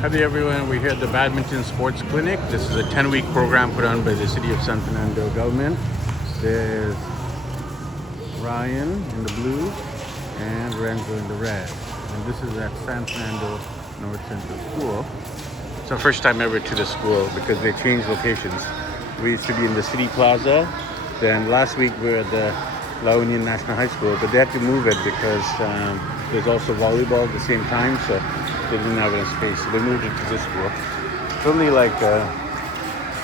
Hi there everyone, we're here at the Badminton Sports Clinic. This is a 10-week program put on by the City of San Fernando government. There's Ryan in the blue and Renzo in the red. And this is at San Fernando North Central School. It's our first time ever to the school because they changed locations. We used to be in the City Plaza. Then last week we were at the La Union National High School, but they had to move it because there's also volleyball at the same time, so they didn't have enough space, so they moved it to this school. It's only like a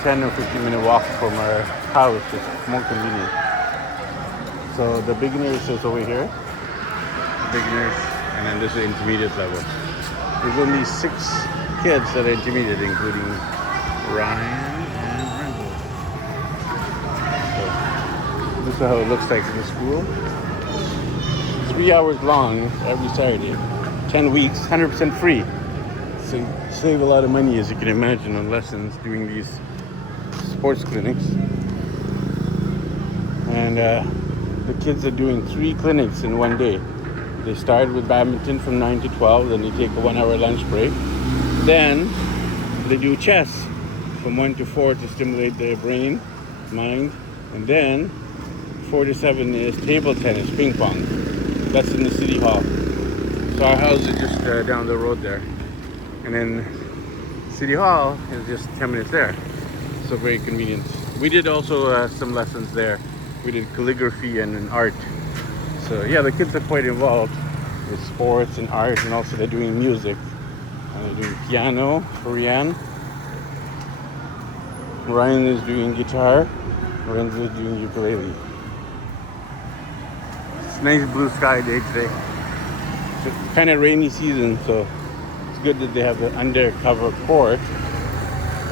10 or 15 minute walk from our house. It's more convenient. So the beginners is over here, beginners, and then this is intermediate level. There's only 6 kids that are intermediate, including Ryan and Fernando. So this is how it looks like in the school. 3 hours long every Saturday. 10 weeks, 100% free. So you save a lot of money, as you can imagine, on lessons doing these sports clinics. And the kids are doing 3 clinics in one day. They start with badminton from 9 to 12, then they take a 1-hour lunch break. Then they do chess from 1 to 4 to stimulate their brain, mind. And then 4 to 7 is table tennis, ping pong. That's in the City Hall. So our house is just down the road there. And then City Hall is just 10 minutes there. So very convenient. We did also some lessons there. We did calligraphy and art. So yeah, the kids are quite involved with sports and art, and also they're doing music. They're doing piano for Ryan. Ryan is doing guitar. Renzo is doing ukulele. It's a nice blue sky day today. It's kind of rainy season, so it's good that they have the undercover court,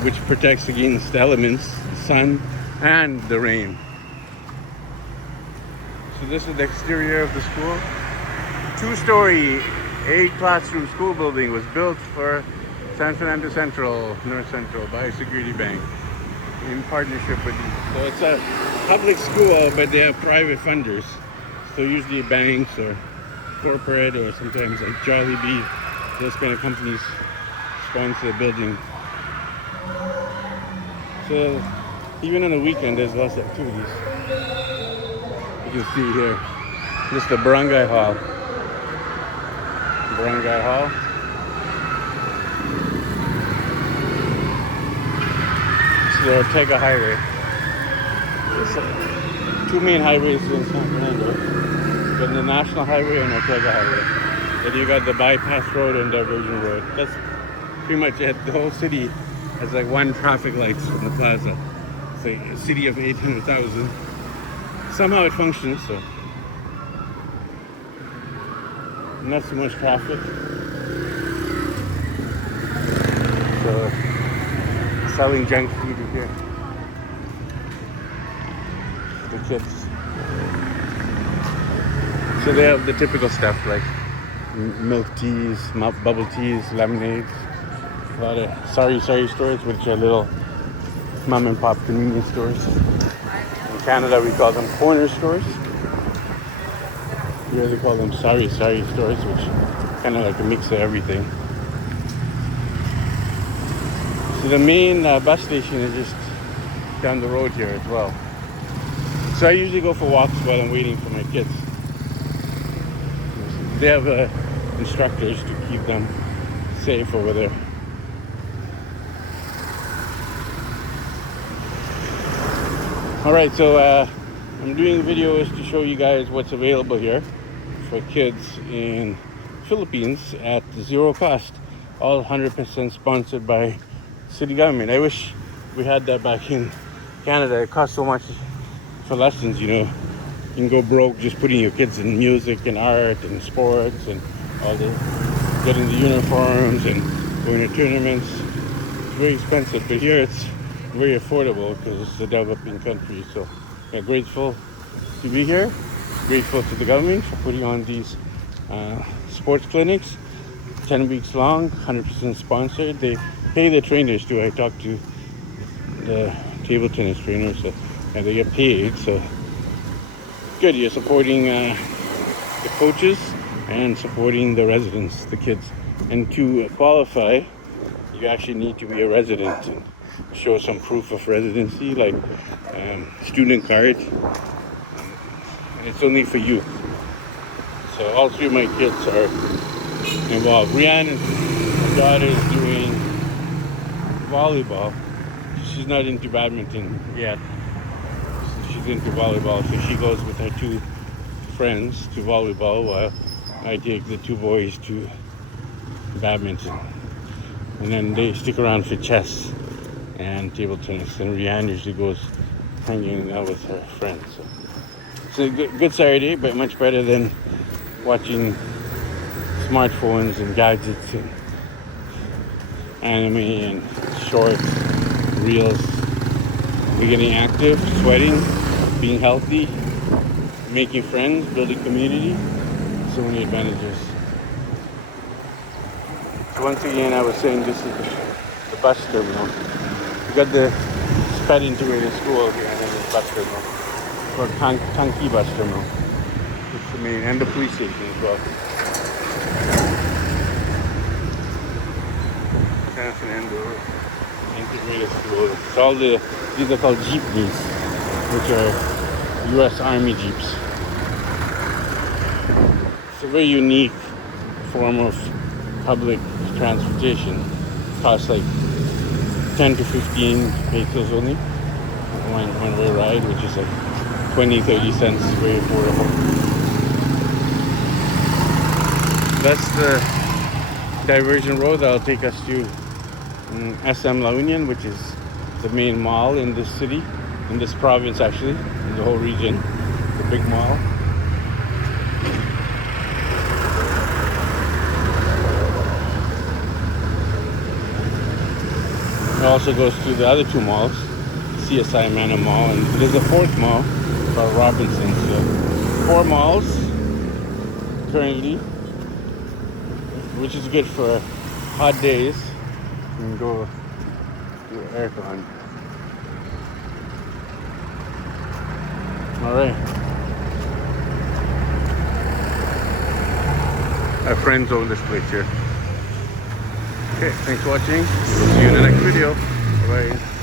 which protects against the elements, the sun and the rain. So this is the exterior of the school. 2-story, 8-classroom school building was built for San Fernando Central, North Central, by Security Bank in partnership with these. So it's a public school, but they have private funders. So usually banks or corporate, or sometimes like Jollibee, those kind of companies sponsor the building. So even on the weekend there's lots of activities. You can see here, this is the Barangay Hall. Barangay Hall. This is the Ortega Highway. There's 2 main highways in San Fernando. Got the National Highway and Ortega Highway. Then you got the Bypass Road and Diversion Road. That's pretty much it. The whole city has like 1 traffic lights from the plaza. It's like a city of 800,000. Somehow it functions, so not so much traffic. So selling junk food here. The kids. So they have the typical stuff like milk teas, bubble teas, lemonades, a lot of sari stores, which are little mom and pop convenience stores. In Canada we call them corner stores. Here they call them sari stores, which kind of like a mix of everything. So the main bus station is just down the road here as well. So I usually go for walks while I'm waiting for my kids. They have instructors to keep them safe over there. Alright, so I'm doing videos to show you guys what's available here for kids in Philippines at 0 cost. All 100% sponsored by city government. I wish we had that back in Canada. It costs so much for lessons, you know. You can go broke just putting your kids in music and art and sports and all the getting the uniforms and going to tournaments. It's very expensive, but here it's very affordable because it's a developing country. So yeah, grateful to be here. Grateful to the government for putting on these sports clinics. 10 weeks long, 100% sponsored. They pay the trainers too. I talked to the table tennis trainers, so and they get paid. So good, you're supporting the coaches and supporting the residents, the kids. And to qualify, you actually need to be a resident and show some proof of residency, like student card. And it's only for youth. So all three of my kids are involved. Rihanna's daughter is doing volleyball. She's not into badminton yet. She's into volleyball, so she goes with her two friends to volleyball while I take the two boys to badminton. And then they stick around for chess and table tennis. And Rihanna usually goes hanging out with her friends. So it's a good Saturday, but much better than watching smartphones and gadgets and anime and shorts, reels. We're getting active, sweating, being healthy, making friends, building community. So many advantages. So once again, I was saying this is the bus terminal. We got the SPED integrated school here and then the bus terminal, or Tanki bus terminal. It's the main, and the police station as well. San Fernando integrated school. It's all these are called jeepneys, which are U.S. Army jeeps. It's a very unique form of public transportation. It costs like 10 to 15 pesos only one way ride, which is like 20-30 cents, very affordable. That's the diversion road that'll take us to SM La Union, which is the main mall in this city, in this province actually, in the whole region, the big mall. It also goes to the other two malls, CSI Manor Mall, and there's a fourth mall called Robinson. So 4 malls currently, which is good for hot days. You can go to aircon. All right. Our friends own this place here. Okay, thanks for watching. We'll see you in the next video. Bye.